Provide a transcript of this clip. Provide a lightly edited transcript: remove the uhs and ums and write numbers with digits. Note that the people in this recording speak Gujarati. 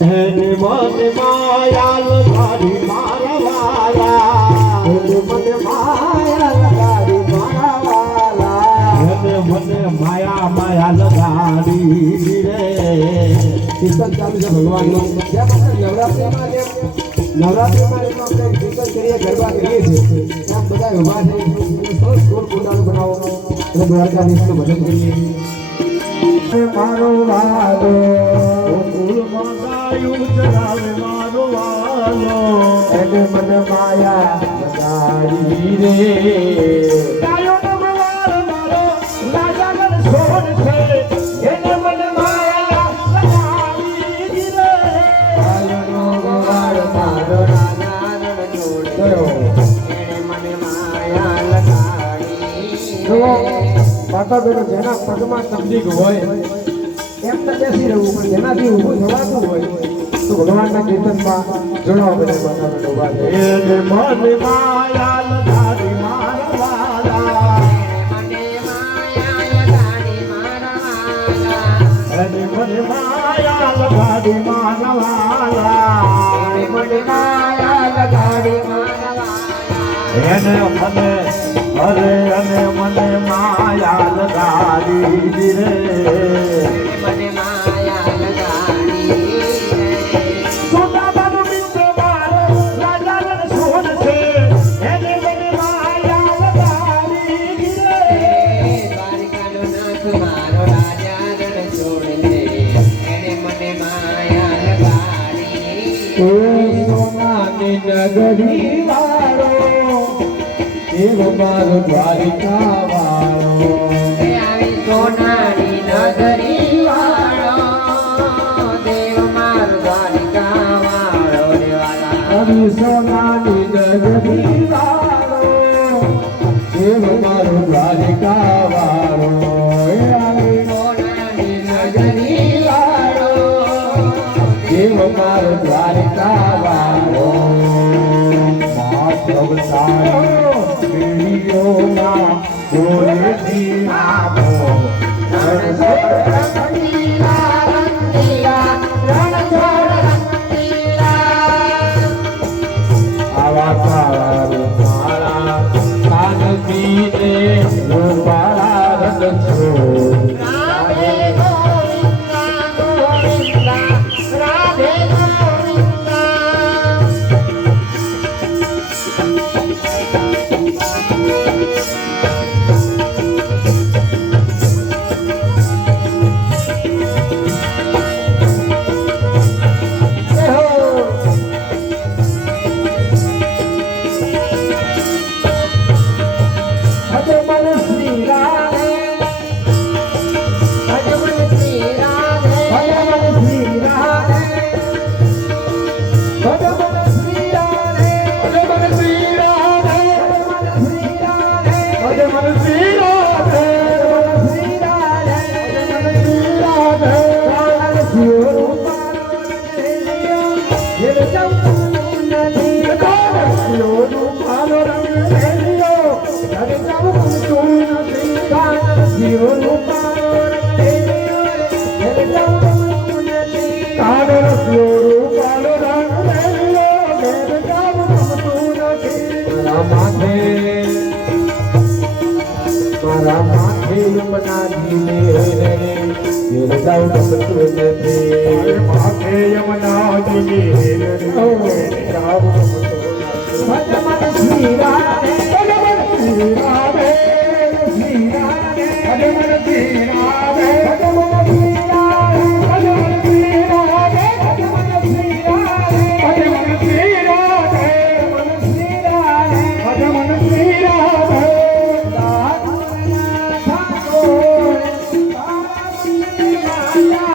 એને મને માયા લગાડી મારા વાલા એને મને માયા લગાડી મારા વાલા એને મને માયા માયા લગાડી રે કીર્તન ચાલુ છે ભગવાનનો જેમ આપણે નવરાત્રિમાં આપણે કીર્તન કરીએ ગરબા કરીએ છીએ એમ બધા ઉભા થઈ સરસ ગોળ કુંડાળું બનાવો અને દ્વારકાધીશનું ભજન કરીએ મારો વાલો ફૂલમાં ગાયું ચડાવે મારો વાલો એને મને માયા લગાડી રે ગાયો નો ગોવાળ મારો રાજાનો સોન છે એને મને માયા લગાડી રે ગાયો નો ગોવાળ મારો રાજાનો સોન છે એને મને માયા લગાડી માતા બેનો જેના પગમાં તકલીફ હોય એમ તો બેસી રહેવું પણ જેનાથી ઊભું થવાતું હોય તો ભગવાનના કીર્તનમાં જોડાવો બધા માતા બેનો ઉભા છે મને માયા લગાડી મારા વાલા મને માયા લગાડી મારા વાલા મને માયા લગાડી મારા વાલા મને માયા લગાડી મારા વાલા એને મને અરે અને મને માયા લગાડી રે મને માયા લગાડી રે સોનાબાનો મિત્ર મારો રાજાનો સોન છે એને મને માયા લગાડી રે દ્વારકાનો નાથ મારો રાજાનો સોન છે એને મને માયા લગાડી ઓ સોનાની નગરી વાળો દેવ મારો દ્વારિકા વાળો આવી સોનાની નગરી વાળો દેવ મારો દ્વારિકા વાળો આવી સોનાની નગરી વાળો દેવ મારો દ્વારિકા વાળો આવી સોનાની નગરી વાળો દેવ મારો દ્વારિકા વાળો માધવ સાયો ના બોલે દીનામો રણ છોડ રંગીલા રંગીલા રણ છોડ રંગીલા આવા તારા મારા કાનથી ને રૂપાળા રંગ છોડ રાધે ગોવિંદા ગોવિંદા રાધે ગોવિંદા મારા માથે યમુના જીલે રે જાઉં ગમતું નથી માથે યમુના જીલે રે જાઉં ગમતું નથી